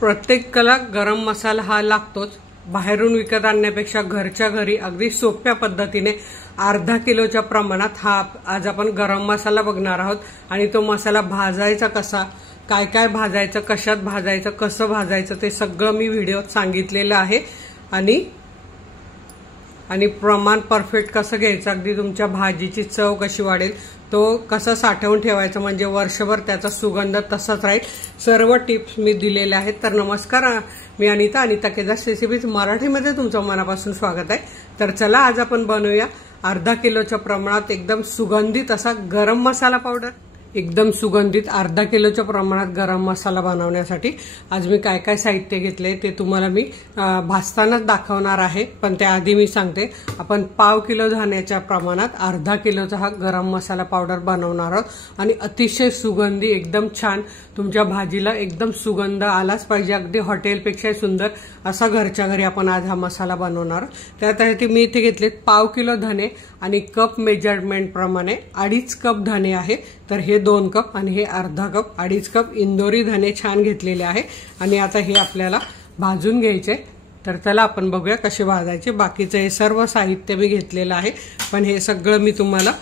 प्रत्येकाला गरम मसाला हा लागतोच। बाहेरून विकत आणण्यापेक्षा घरच्या घरी अगदी सोप्या पद्धतीने अर्धा किलोच्या प्रमाणात हा आज आपण गरम मसाला बघणार आहोत। आणि तो मसाला भाजायचा कसा, काय काय भाजायचं, कशात भाजायचं, कसं भाजायचं ते सगळं मी व्हिडिओत सांगितलेलं आहे। आणि प्रमाण परफेक्ट कसं घ्यायचं, अगदी तुमच्या भाजीची चव कशी वाढेल, तो कसं साठवून ठेवायचं म्हणजे वर्षभर त्याचा सुगंध तसाच राहील, सर्व टिप्स मी दिलेले आहेत। तर नमस्कार, मी अनिता केदार रेसिपीज मराठीमध्ये तुमचं मनापासून स्वागत आहे। तर चला आज आपण बनवूया अर्धा किलोच्या प्रमाणात एकदम सुगंधित असा गरम मसाला पावडर। एकदम सुगंधित अर्धा किलोच्या प्रमाणात गरम मसाला बनवण्यासाठी आज मी काय काय साहित्य घेतले ते तुम्हाला मी भाजतानाच दाखवणार आहे। पण त्याआधी मी सांगते, आपण पाव किलो धान्याच्या प्रमाणात अर्धा किलोचा हा गरम मसाला पावडर बनवणार आहोत। आणि अतिशय सुगंधी, एकदम छान, तुमच्या भाजीला एकदम सुगंध आलाच पाहिजे, अगदी हॉटेलपेक्षा सुंदर असा घरच्या घरी आपण आज हा मसाला बनवणार आहोत। त्यासाठी मी इथे घेतलेत पाव किलो धने आणि कप मेजरमेंट प्रमाणे 2.5 कप धने आहे। तर हे 2 कप आणि हे अर्धा कप, 2.5 कप इंदोरी धने छान घेतलेले आहे। आणि आता हे आपल्याला भाजून घ्यायचे। तर चला आपण बघूया कसे भाजायचे। बाकीचं हे सर्व साहित्य मी घेतलेलं आहे, पण हे सगळं मी तुम्हाला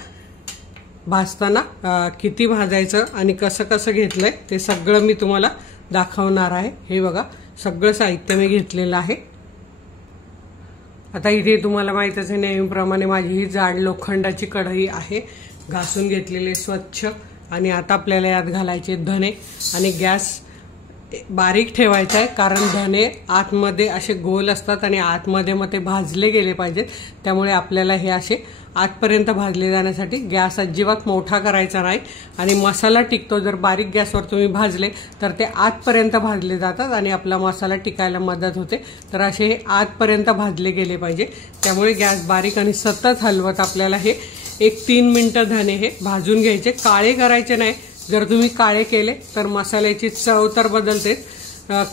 भाजताना किती भाजायचं आणि कसं कसं घेतलंय ते सगळं मी तुम्हाला दाखवणार आहे। हे बघा, सगळं साहित्य मी घेतलेलं आहे। आता इथे तुम्हाला माहितच आहे, नेहमीप्रमाणे माझी ही जाड लोखंडाची कढई आहे, घासून घेतलेले स्वच्छ। आणि आता आपल्याला यात घालायचे धने आणि गॅस बारीक ठेवायचा आहे, कारण धने आतमध्ये असे गोल असतात आणि आतमध्ये मग ते भाजले गेले पाहिजेत। त्यामुळे आपल्याला हे असे आतपर्यंत भाजले जाण्यासाठी गॅस अजिबात मोठा करायचा नाही। आणि मसाला टिकतो, जर बारीक गॅसवर तुम्ही भाजले तर ते आतपर्यंत भाजले जातात आणि आपला मसाला टिकायला मदत होते। तर असे हे आतपर्यंत भाजले गेले पाहिजे, त्यामुळे गॅस बारीक आणि सतत हलवत आपल्याला हे 1-3 मिनिटं धने हे भाजून घ्यायचे। काळे करायचे नाही, जर तुम्ही काळे केले तर मसाल्याची चव तर बदलते,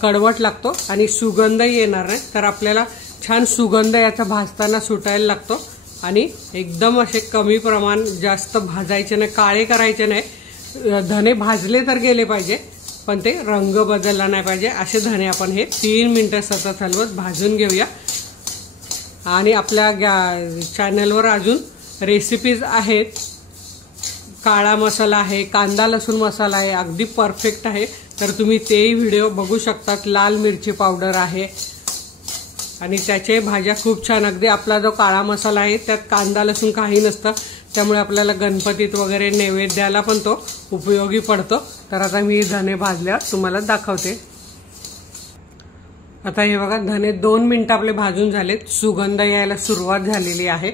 कडवट लागतो आणि सुगंधही येणार नाही। तर आपल्याला छान सुगंध याचा भाजताना सुटायला लागतो। आणि एकदम असे कमी प्रमाण, जास्त भाजायचे नाही, काळे करायचे नाही। धने भाजले तर गेले पाहिजे, पण ते रंग बदलला नाही पाहिजे। असे धने आपण हे 3 मिनिटं सतत हलवत भाजून घेऊया। आणि आपल्या चॅनलवर अजून रेसिपीज आहेत, काळा मसाला आहे, कांदा लसूण मसाला आहे, अगदी परफेक्ट आहे, तर तुम्ही तेही व्हिडिओ बघू शकतात। लाल मिरची पावडर आहे आणि त्याचे भाज्या खूप छान, अगदी आपला जो काळा मसाला आहे त्यात कांदा लसूण काही नसतं, त्यामुळे आपल्याला गणपतीत वगैरे नैवेद्याला पण तो उपयोगी पडतो। तर आता मी धने भाजल्यावर तुम्हाला दाखवते। आता हे बघा, धने 2 मिनिटं आपले भाजून झालेत, सुगंध यायला सुरुवात झालेली आहे।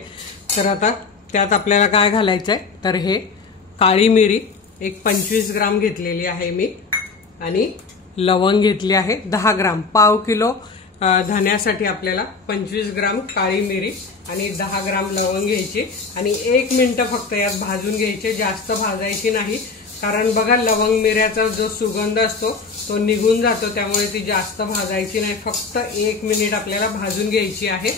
तर आता त्यात आपल्याला काय घालायचं आहे, तर हे काळी मिरी एक 25 ग्राम घेतलेली आहे मी, आणि लवंग घेतली आहे 10 ग्राम। पाव किलो धन्यासाठी आपल्याला 25 ग्राम काळी मिरी आणि 10 ग्राम लवंग घ्यायची आणि 1 मिनिट फक्त यात भाजून घ्यायचे, जास्त भाजायची नाही। कारण बघा, लवंग मिऱ्याचा जो सुगंध असतो तो निघून जातो, त्यामुळे ती जास्त भाजायची नाही, फक्त 1 मिनिट आपल्याला भाजून घ्यायची आहे।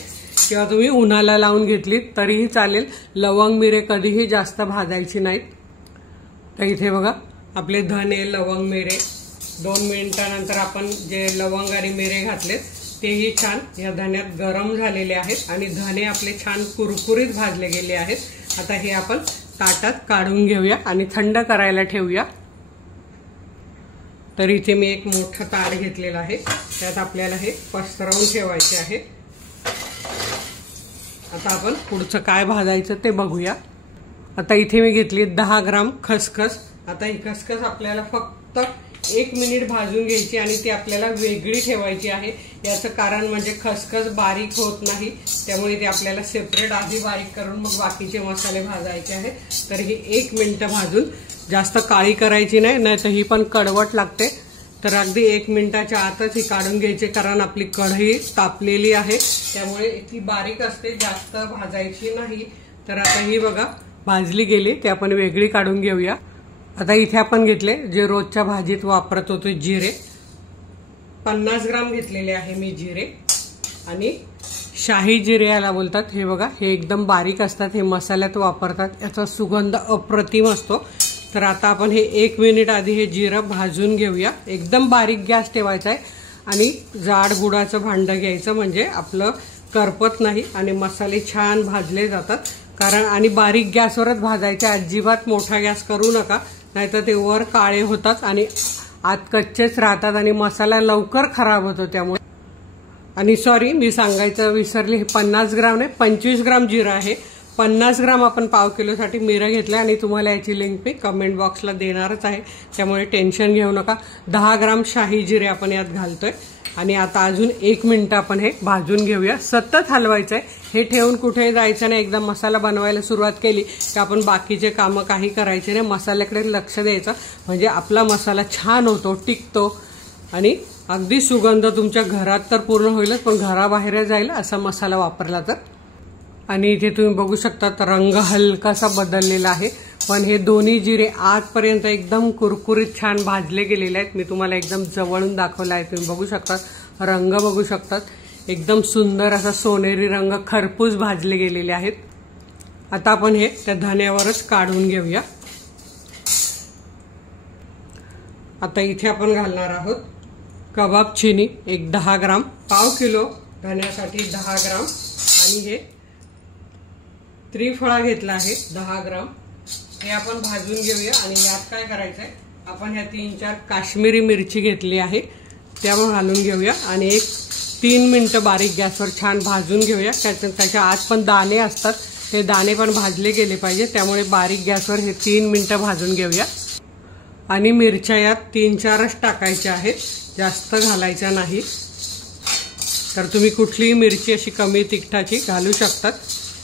किंवा तुम्ही उन्हाला लावून घेतली तरीही चालेल, लवंग मिरे कधीही जास्त भाजायची नाहीत। तर इथे बघा, आपले धने लवंग मिरे 2 मिनिटानंतर आपण जे लवंग आणि मिरे घातलेत तेही छान या धन्यात गरम झालेले आहेत आणि धने आपले छान कुरकुरीत भाजले गेले आहेत। आता हे आपण ताटात काढून घेऊया आणि थंड करायला ठेवूया। तर इथे मी एक मोठा ताट घेतलेला आहे, त्यात आपल्याला हे पसरवून ठेवायचे आहे। आता आपण पुढचं काय भाजायचं ते बघूया। आता इथे मी घेतली 10 ग्राम खसखस। आता ही खसखस आपल्याला फक्त 1 मिनिट भाजून घ्यायची आणि ती आपल्याला वेगळी ठेवायची आहे। याचं कारण म्हणजे खसखस बारीक होत नाही, त्यामुळे ती आपल्याला सेपरेट आधी बारीक करून मग बाकीचे मसाले भाजायचे आहेत। तर ही 1 मिनिट भाजून, जास्त काळी करायची नाही, नाहीतर ही पण कडवट लागते। तर अगदी 1 मिनिटाच्या आतच ही काढून घ्यायची, कारण आपली कढई तापलेली आहे, त्यामुळे ती बारीक असते, जास्त भाजायची नाही। तर आता ही बघा भाजली गेली, ते आपण वेगळी काढून घेऊया। आता इथे आपण घेतले जे रोजच्या भाजीत वापरत होतो जिरे, 50 ग्राम घेतलेले आहे मी जिरे। आणि शाही जिरे याला बोलतात। हे बघा, हे एकदम बारीक असतात, हे मसाल्यात वापरतात, याचा सुगंध अप्रतिम असतो। तर आता आपण हे 1 मिनिट आधी हे जिरं भाजून घेऊया। एकदम बारीक गॅस ठेवायचा आहे आणि जाड गुळाचं भांडं घ्यायचं, म्हणजे आपलं करपत नाही आणि मसाले छान भाजले जातात. कारण आणि बारीक गॅसवरच भाजायचे, अजिबात मोठा गॅस करू नका, नाहीतर ते वर काळे होतात आणि आत कच्चेच राहतात आणि मसाला लवकर खराब होतो. त्यामुळे आणि सॉरी, मी सांगायचं विसरले, हे 50 ग्राम नाही 25 ग्राम जिरं आहे. 50 ग्राम आपण पाव किलोसाठी मिरं घेतलं आणि तुम्हाला याची लिंक मी कमेंट बॉक्सला देणारच आहे, त्यामुळे टेन्शन घेऊ नका. 10 ग्राम शाही जिरे आपण यात घालतोय आणि आता अजून 1 मिनिट आपण हे भाजून घेऊया. सतत हलवायचं आहे, हे ठेवून कुठे जायचं नाही. एकदा मसाला बनवायला सुरुवात केली की आपण बाकीचे कामं काही करायचे नाही, मसाल्याकडे लक्ष द्यायचं, म्हणजे आपला मसाला छान होतो, टिकतो आणि अगदी सुगंध तुमच्या घरात तर पूर्ण होईलच, पण घराबाहेर जाईल असा मसाला वापरला तर. आणि इथे तुम्ही बघू शकता रंग हलकासा बदललेला आहे, पण हे दोन्ही जिरे आजपर्यंत एकदम कुरकुरीत छान भाजले गेलेले आहेत. मी तुम्हाला एकदम जवळून दाखवला आहे, तुम्ही बघू शकता, रंग बघू शकतात, एकदम सुंदर असा सोनेरी रंग, खरपूस भाजले गेलेले आहेत. आता आपण हे त्या धन्यावरच काढून घेऊया. आता इथे आपण घालणार आहोत कबाब चिनी, एक 10 ग्राम, पाव किलो धन्यासाठी 10 ग्राम, आणि हे त्रिफळा घेतला आहे 10 ग्राम. हे आपण भाजून घेऊया. आणि यात काय करायचंय, आपण ह्या 3-4 काश्मीरी मिरची घेतली आहे, त्या पण घालून घेऊया आणि एक 3 मिनिटं बारीक गॅसवर छान भाजून घेऊया. त्याच्या आत पण दाणे असतात, ते दाणे पण भाजले गेले पाहिजे, त्यामुळे बारीक गॅसवर हे 3 मिनिटं भाजून घेऊया. आणि मिरच्या यात 3-4च टाकायच्या आहेत, जास्त घालायच्या नाही. तर तुम्ही कुठलीही मिरची अशी कमी तिखटाची घालू शकतात,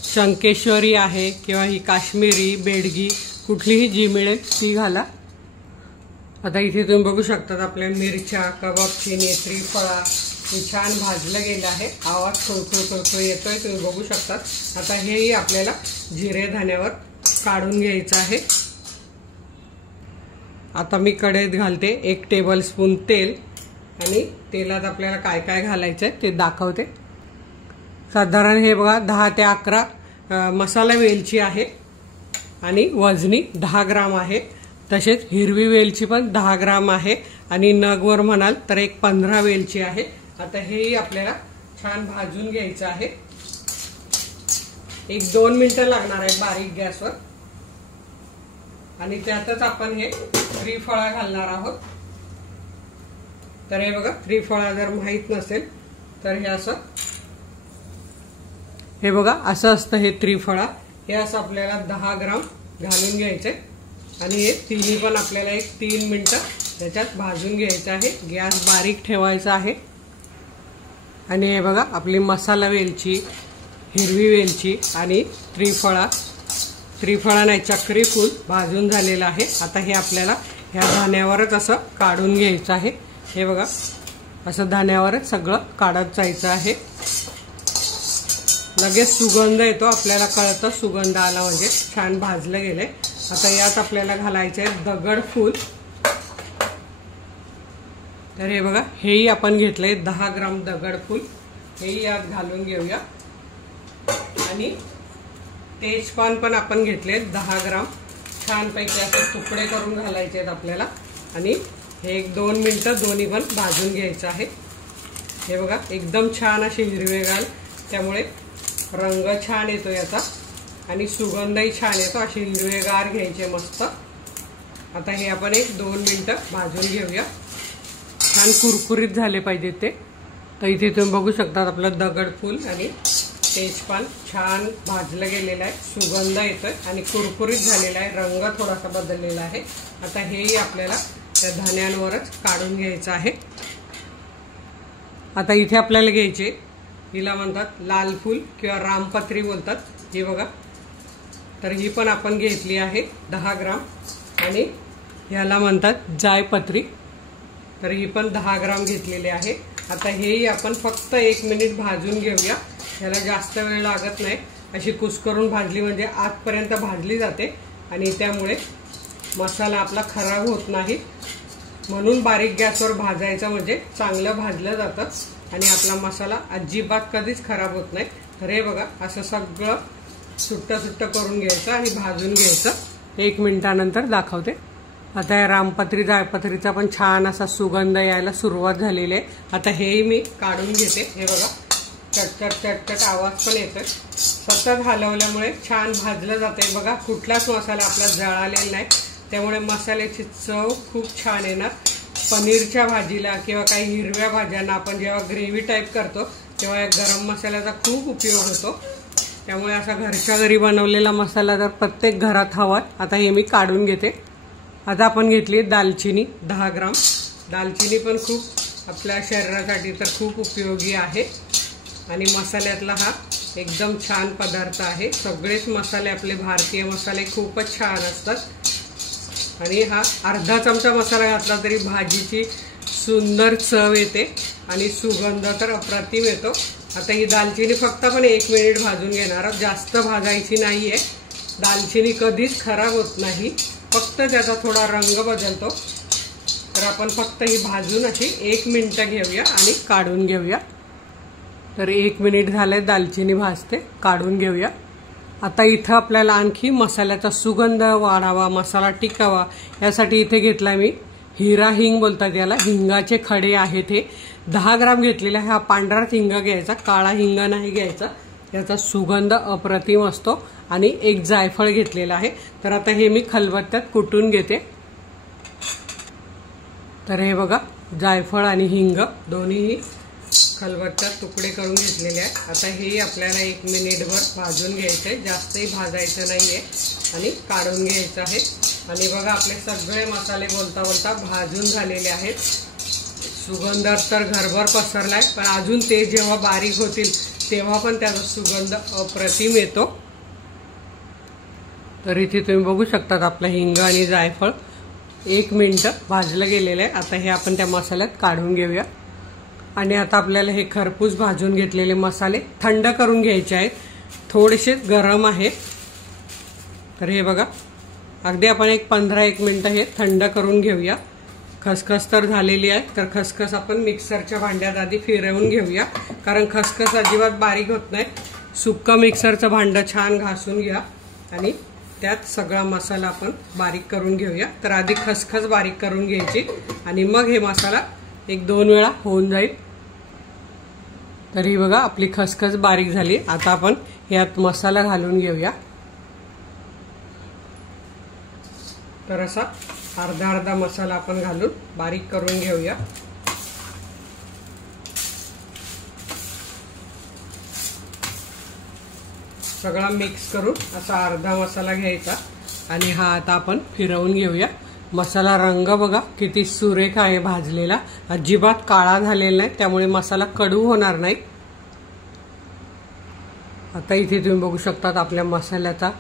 शंकेश्वरी आहे किंवा ही काश्मीरी, बेडगी, कुठलीही जी मिळेल ती घाला. आता इथे तुम्ही बघू शकतात आपल्या मिरच्या, कबाब चिनी, त्रिफळा हे छान भाजलं गेलं आहे. आवाज खळखळ येतोय, तुम्ही बघू शकतात. आता हेही आपल्याला जिरे धन्यावर काढून घ्यायचं आहे. आता मी कढईत घालते 1 टेबलस्पून तेल आणि तेलात आपल्याला काय काय घालायचं आहे ते दाखवते. साधारण हे बघा 10 ते 11 मसाला वेलची आहे आणि वजनी 10 ग्राम आहे. तसेच हिरवी वेलची पण 10 ग्राम आहे आणि नगवर म्हणाल तर एक 15 वेलची आहे. आता हेही आपल्याला छान भाजून घ्यायचं आहे. 1-2 मिनिटं लागणार आहे बारीक गॅसवर. आणि त्यातच आपण हे त्रिफळा घालणार आहोत. तर हे बघा, त्रिफळा जर माहित नसेल तर हे असं, हे बघा असं असतं हे त्रिफळा. हे असं आपल्याला 10 ग्राम घालून घ्यायचे आणि हे तिन्ही पण आपल्याला एक 3 मिनिटं त्याच्यात भाजून घ्यायचं आहे. गॅस बारीक ठेवायचा आहे. आणि हे बघा आपली मसाला वेलची, हिरवी वेलची आणि त्रिफळा नाही चक्री फूल भाजून झालेलं आहे. आता हे आपल्याला ह्या धान्यावरच असं काढून घ्यायचं आहे. हे बघा असं धान्यावरच सगळं काढत जायचं आहे. लगेच सुगंध येतो, आपल्याला कळतं सुगंध आला म्हणजे छान भाजलं गेलंय. आता यात आपल्याला घालायचं आहे दगडफूल. तर हे बघा, हेही आपण घेतलंय 10 ग्राम दगडफूल, हेही यात घालून घेऊया. आणि तेजपान पण आपण घेतले 10 ग्राम, छानपैकी असे तुकडे करून घालायचे आहेत आपल्याला. आणि हे 1-2 मिनिटं दोन्ही पण भाजून घ्यायचं आहे. हे बघा एकदम छान असे हिरवेगार, त्यामुळे रंग छान येतो याचा आणि सुगंधही छान येतो. असे हिरवेगार घ्यायचे मस्त. आता हे आपण 1-2 मिनिटं भाजून घेऊया. छान कुरकुरीत झाले पाहिजेत ते. तर इथे तुम्ही बघू शकता आपलं दगडफूल आणि तेजपान छान भाजलं गेलेलं आहे, सुगंध येतोय आणि कुरकुरीत झालेला आहे, रंग थोडासा बदललेला आहे. आता हेही आपल्याला त्या धान्यांवरच काढून घ्यायचं आहे. आता इथे आपल्याला घ्यायचे, हिला म्हणतात लाल फूल किंवा रामपत्री बोलतात. हे बघा, तर ही पण आपण घेतली आहे 10 ग्राम. आणि ह्याला म्हणतात जायपत्री, तर ही पण 10 ग्राम घेतलेली आहे. आता हेही आपण फक्त 1 मिनिट भाजून घेऊया. ह्याला जास्त वेळ लागत नाही, अशी कुस्करून भाजली म्हणजे आतपर्यंत भाजली जाते आणि त्यामुळे मसाला आपला खराब होत नाही. म्हणून बारीक गॅसवर भाजायचं म्हणजे चांगलं भाजलं जातं आणि आपला मसाला अजिबात कधीच खराब होत नाही. तर हे बघा असं सगळं सुट्ट करून घ्यायचं आणि भाजून घ्यायचं. 1 मिनिटानंतर दाखवते. आता या रामपत्री जायपत्रीचा पण छान असा सुगंध यायला सुरुवात झालेली आहे। आता हे मी काढून घेते। हे बघा चटचट चटचट आवाज पण येतोय। सतत हलवल्यामुळे छान भाजलं जाते बघा। कुठलाच मसाला आपला जळालेला नाही, त्यामुळे मसाल्याची चव खूप छान येणार। पनीरच्या भाजीला किंवा काही हिरव्या भाज्यांना आपण जेव्हा ग्रेव्ही टाईप करतो तेव्हा गरम मसाल्याचा खूप उपयोग होतो। त्यामुळे असा घरच्या घरी बनवलेला मसाला तर प्रत्येक घरात हवा। आता हे मी काढून घेते। आता आपण घेतली दालचिनी 10 ग्राम। दालचिनी पण खूप आपल्या शरीरासाठी तर खूप उपयोगी आहे आणि मसाल्यातला हा एकदम छान पदार्थ आहे। सगळेच मसाले आपले भारतीय मसाले खूपच छान असतात आणि हा अर्धा चमचा मसाला घातला तरी भाजीची सुंदर चव येते आणि सुगंध तर अप्रतिम येतो। आता ही दालचिनी फक्त आपण 1 मिनिट भाजून घेणार आहोत, जास्त भाजायची नाहीये। दालचिनी कधीच खराब होत नाही, फक्त त्याचा थोडा रंग बदलतो। तर आपण फक्त ही भाजून अशी 1 मिनिट घेऊया आणि काढून घेऊया। तर 1 मिनिट झाले दालचिनी भाजते, काढून घेऊया। आता इथं आपल्याला आणखी मसाल्याचा सुगंध वाढावा, मसाला टिकावा यासाठी इथे घेतला मी हिरा हिंग बोलतात याला, हिंगाचे खडे आहेत। हे 10 ग्राम घेतलेला। हा पांढरा हिंग घ्यायचा, काळा हिंग नाही घ्यायचा, याचा सुगंध अप्रतिम असतो। आणि एक जायफळ घेतलेला आहे। तर आता हे मी खलबत्त्यात कुटून घेते। तर हे बघा जायफळ आणि हिंग दोन्हीही खलबत्त्यात तुकडे करून घेतलेले आहेत। आता हे आपल्याला 1 मिनिटभर भाजून घ्यायचे, जास्तही भाजायचं नाहीये आणि काढून घ्यायचं आहे। आणि बघा आपले सगळे मसाले बोलता बोलता भाजून झालेले आहेत। सुगंध तर घरभर पसरलाय, पण अजून ते जेव्हा बारीक होतील तेव्हा पण त्याचा सुगंध अप्रतिम येतो। तर इथे तुम्ही बघू शकता आपला हिंग आणि जायफळ 1 मिनिट भाजलं गेलेलं आहे। आता हे आपण त्या मसाल्यात काढून घेऊया आणि आता आपल्याला हे खरपूस भाजून घेतलेले मसाले थंड करून घ्यायचे आहेत। थोडेसे गरम आहे। तर हे बघा अगदी आपण 15-1 मिनिट हे थंड करून घेऊया। खसखस तर झालेली आहे, तर खसखस आपण मिक्सरच्या भांड्यात आधी फिरवून घेऊया, कारण खसखस अजिबात बारीक होत नाही। सुक्का मिक्सरचं भांडं छान घासून घ्या आणि त्यात सगळा मसाला आपण बारीक करून घेऊया। तर आधी खसखस बारीक करून घ्यायची आणि मग हे मसाला 1-2 वेळा होऊन जाईल। तर ही बघा आपली खसखस बारीक झाली। आता आपण यात मसाला घालून घेऊया। तर असा अर्धा मसाला आपण घालून बारीक करून घेऊया। सगळा मिक्स करून असा अर्धा मसाला घ्यायचा आणि हा आता आपण फिरवून घेऊया। मसाला रंग बघा किती सुरेख आहे भाजलेला, अजिबात काळा झालेला नाही, त्यामुळे मसाला कडू होणार नाही। आता इथे तुम्ही बघू शकता आपल्या मसाल्याचा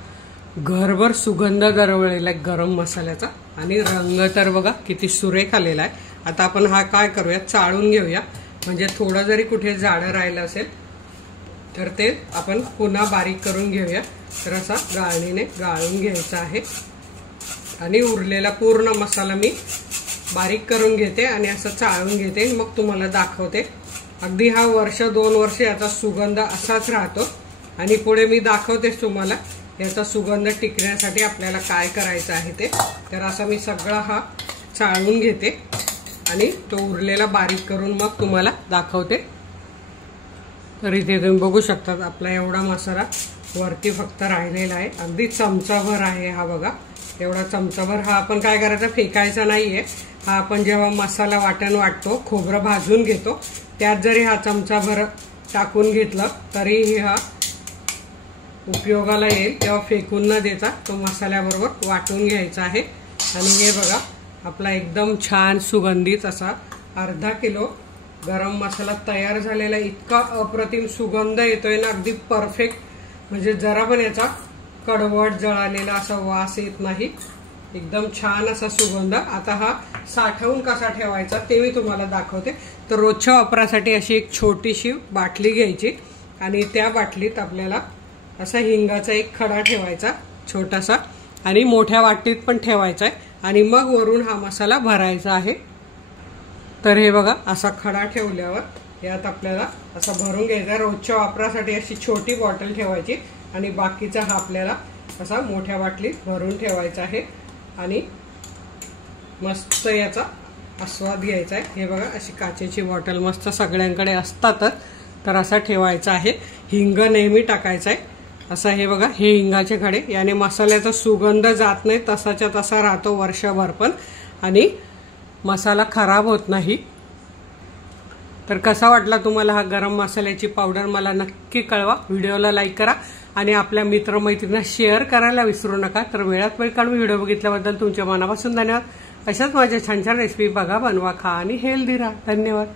घरभर सुगंध दरवळलेला आहे गरम मसाल्याचा आणि रंग तर बघा किती सुरेख आलेला आहे। आता आपण हा काय करूया, चाळून घेऊया, म्हणजे थोडं जरी कुठे जाडं राहिलं असेल तर ते आपण पुन्हा बारीक करून घेऊया। तर असा गाळणीने गाळून घ्यायचा आहे आणि उरलेला पूर्ण मसाला मी बारीक करून घेते आणि असं चाळून घेते, मग तुम्हाला दाखवते। अगदी हा 1-2 वर्ष याचा सुगंध असाच राहतो आणि पुढे मी दाखवतेच तुम्हाला याचा सुगंध टिकण्यासाठी आपल्याला काय करायचं आहे ते। तर असं मी सगळा हा चाळून घेते आणि तो उरलेला बारीक करून मग तुम्हाला दाखवते। तर इथे तुम्ही बघू शकता आपला एवढा मसाला वरती फक्त राहिलेला आहे, अगदी चमचाभर आहे हा बघा, एवढा चमचाभर। हा आपण काय करायचा, फेकायचा नाहीये। हा आपण जेव्हा मसाला वाटण वाटतो, खोबरं भाजून घेतो, त्यात जरी हा चमचाभर टाकून घेतलं तरी हा उपयोगाला येईल। तेव्हा फेकून न देता तो मसाल्याबरोबर वाटून घ्यायचा आहे। आणि हे बघा आपला एकदम छान सुगंधित असा अर्धा किलो गरम मसाला तयार झालेला। इतका अप्रतिम सुगंध येतोय ना, अगदी परफेक्ट, म्हणजे जरा पण याचा कडवट जळालेला असा वास येत नाही, एकदम छान असा सुगंध। आता हा साठवून कसा ठेवायचा ते मी तुम्हाला दाखवते। तर रोजच्या वापरासाठी अशी एक छोटीशी बाटली घ्यायची आणि त्या बाटलीत आपल्याला असा हिंगाचा एक खडा ठेवायचा छोटासा आणि मोठ्या वाटीत पण ठेवायचा आहे आणि मग वरून हा मसाला भरायचा आहे। तर हे बघा असा खडा ठेवल्यावर यात आपल्याला असा भरून घ्यायचा। रोजच्या वापरासाठी अशी छोटी बॉटल ठेवायची आणि बाकीचा हा आपल्याला असा मोठ्या बाटलीत भरून ठेवायचा आहे। आणि मस्त याचा आस्वाद घ्यायचा आहे। हे बघा अशी काचेची बॉटल मस्त सगळ्यांकडे असतातच, तर असा ठेवायचा आहे। हिंग नेहमी टाकायचा आहे असं। हे बघा हे हिंगाचे खडे, याने मसाल्याचा सुगंध जात नाही, तसाच्या तसा राहतो वर्षभर पण, आणि मसाला खराब होत नाही। तर कसा वाटला तुम्हाला हा गरम मसाल्याची पावडर मला नक्की कळवा। व्हिडिओला लाईक करा आणि आपल्या मित्रमैत्रिणींना शेअर करायला विसरू नका। तर वेळात वेळ काढून व्हिडिओ बघितल्याबद्दल तुमच्या मनापासून धन्यवाद। अशाच माझ्या छान छान रेसिपी बघा, बनवा, खा आणि हेल्दी राहा। धन्यवाद।